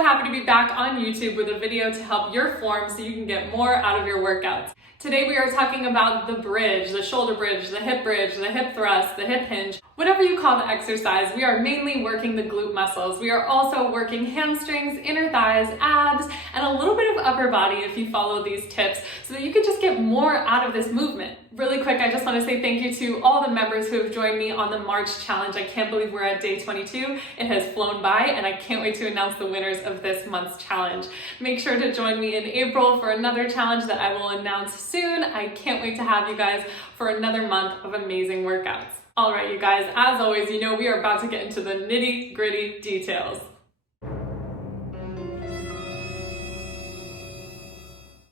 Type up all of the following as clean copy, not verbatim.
so happy to be back on YouTube with a video to help your form so you can get more out of your workouts. Today we are talking about the bridge, the shoulder bridge, the hip thrust, the hip hinge. Whatever you call the exercise, we are mainly working the glute muscles. We are also working hamstrings, inner thighs, abs, and a little bit of upper body if you follow these tips so that you can just get more out of this movement. Really quick, I just want to say thank you to all the members who have joined me on the March challenge. I can't believe we're at day 22. It has flown by and I can't wait to announce the winners of this month's challenge. Make sure to join me in April for another challenge that I will announce soon. I can't wait to have you guys for another month of amazing workouts. All right, you guys, as always, you know we are about to get into the nitty-gritty details.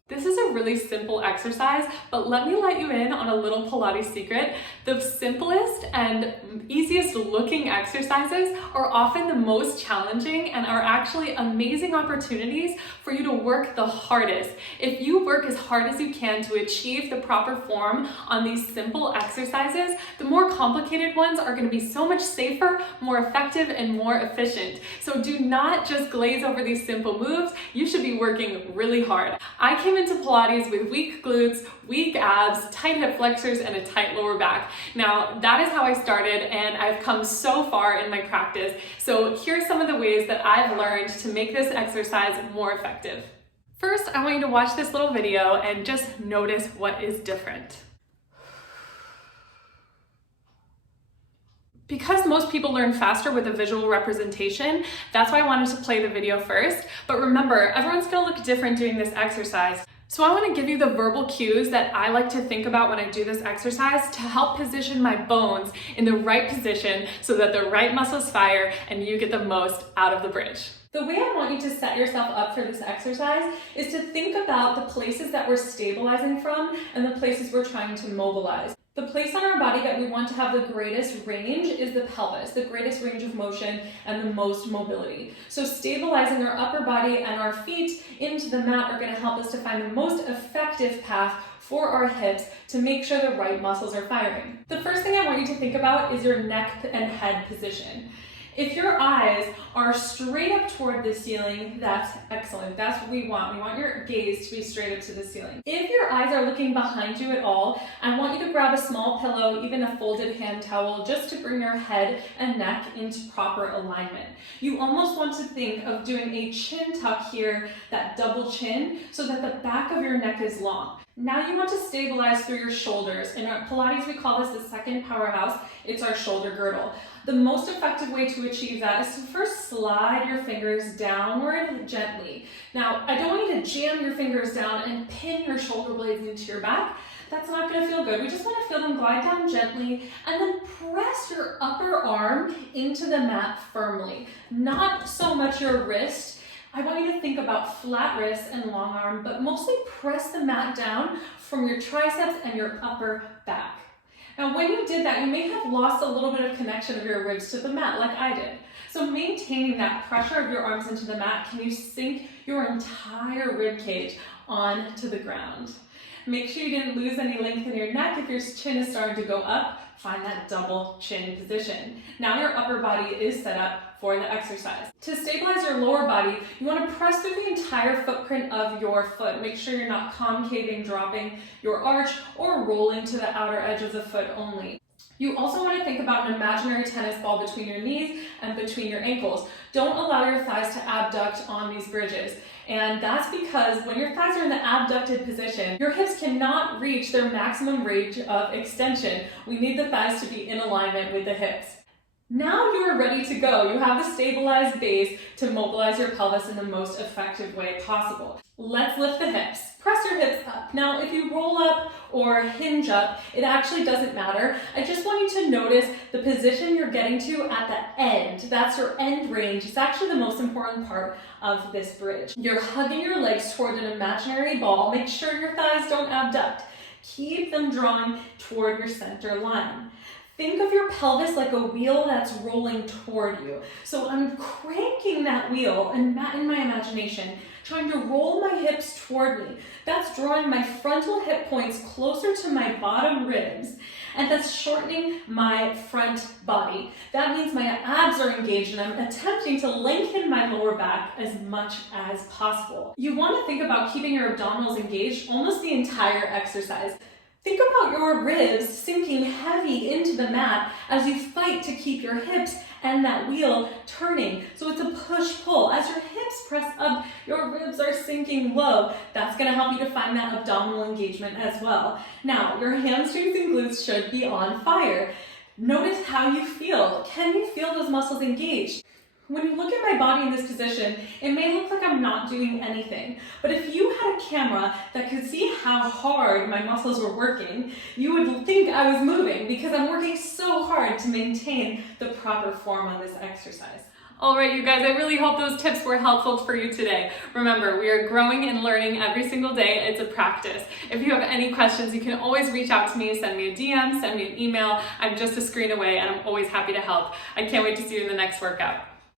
This is a really simple exercise, but let me let you in on a little Pilates secret. The simplest and easiest looking exercises are often the most challenging and are actually amazing opportunities for you to work the hardest. If you work as hard as you can to achieve the proper form on these simple exercises, the more complicated ones are going to be so much safer, more effective, and more efficient. So do not just glaze over these simple moves. You should be working really hard. I came into Pilates with weak glutes, weak abs, tight hip flexors, and a tight lower back. Now, that is how I started, and I've come so far in my practice. So here's some of the ways that I've learned to make this exercise more effective. First, I want you to watch this little video and just notice what is different. Because most people learn faster with a visual representation, that's why I wanted to play the video first. But remember, everyone's gonna look different doing this exercise. So I wanna give you the verbal cues that I like to think about when I do this exercise to help position my bones in the right position so that the right muscles fire and you get the most out of the bridge. The way I want you to set yourself up for this exercise is to think about the places that we're stabilizing from and the places we're trying to mobilize. The place on our body that we want to have the greatest range is the pelvis, the greatest range of motion and the most mobility. So stabilizing our upper body and our feet into the mat are going to help us to find the most effective path for our hips to make sure the right muscles are firing. The first thing I want you to think about is your neck and head position. If your eyes are straight up toward the ceiling, that's excellent. That's what we want. We want your gaze to be straight up to the ceiling. If your eyes are looking behind you at all, I want you to grab a small pillow, even a folded hand towel, just to bring your head and neck into proper alignment. You almost want to think of doing a chin tuck here, that double chin, so that the back of your neck is long. Now you want to stabilize through your shoulders. In our Pilates, we call this the second powerhouse. It's our shoulder girdle. The most effective way to achieve that is to first slide your fingers downward gently. Now, I don't want you to jam your fingers down and pin your shoulder blades into your back. That's not going to feel good. We just want to feel them glide down gently and then press your upper arm into the mat firmly. Not so much your wrist. I want you to think about flat wrists and long arm, but mostly press the mat down from your triceps and your upper back. Now, when you did that, you may have lost a little bit of connection of your ribs to the mat like I did. So maintaining that pressure of your arms into the mat, can you sink your entire rib cage onto the ground? Make sure you didn't lose any length in your neck. If your chin is starting to go up, find that double chin position. Now your upper body is set up for the exercise. To stabilize your lower body, you want to press through the entire footprint of your foot. Make sure you're not concaving, dropping your arch, or rolling to the outer edge of the foot only. You also want to think about an imaginary tennis ball between your knees and between your ankles. Don't allow your thighs to abduct on these bridges. And that's because when your thighs are in the abducted position, your hips cannot reach their maximum range of extension. We need the thighs to be in alignment with the hips. Now you are ready to go. You have the stabilized base to mobilize your pelvis in the most effective way possible. Let's lift the hips. Press your hips up. Now, if you roll up or hinge up, it actually doesn't matter. I just want you to notice the position you're getting to at the end. That's your end range. It's actually the most important part of this bridge. You're hugging your legs toward an imaginary ball. Make sure your thighs don't abduct. Keep them drawn toward your center line. Think of your pelvis like a wheel that's rolling toward you. So I'm cranking that wheel in my imagination, trying to roll my hips toward me. That's drawing my frontal hip points closer to my bottom ribs, and that's shortening my front body. That means my abs are engaged and I'm attempting to lengthen my lower back as much as possible. You want to think about keeping your abdominals engaged almost the entire exercise. Think about your ribs sinking heavy into the mat as you fight to keep your hips and that wheel turning. So it's a push-pull. As your hips press up, your ribs are sinking low. That's going to help you to find that abdominal engagement as well. Now, your hamstrings and glutes should be on fire. Notice how you feel. Can you feel those muscles engaged? When you look at my body in this position, it may look like I'm not doing anything, but if you had a camera that could see how hard my muscles were working, you would think I was moving because I'm working so hard to maintain the proper form on this exercise. All right, you guys, I really hope those tips were helpful for you today. Remember, we are growing and learning every single day. It's a practice. If you have any questions, you can always reach out to me, send me a DM, send me an email. I'm just a screen away and I'm always happy to help. I can't wait to see you in the next workout.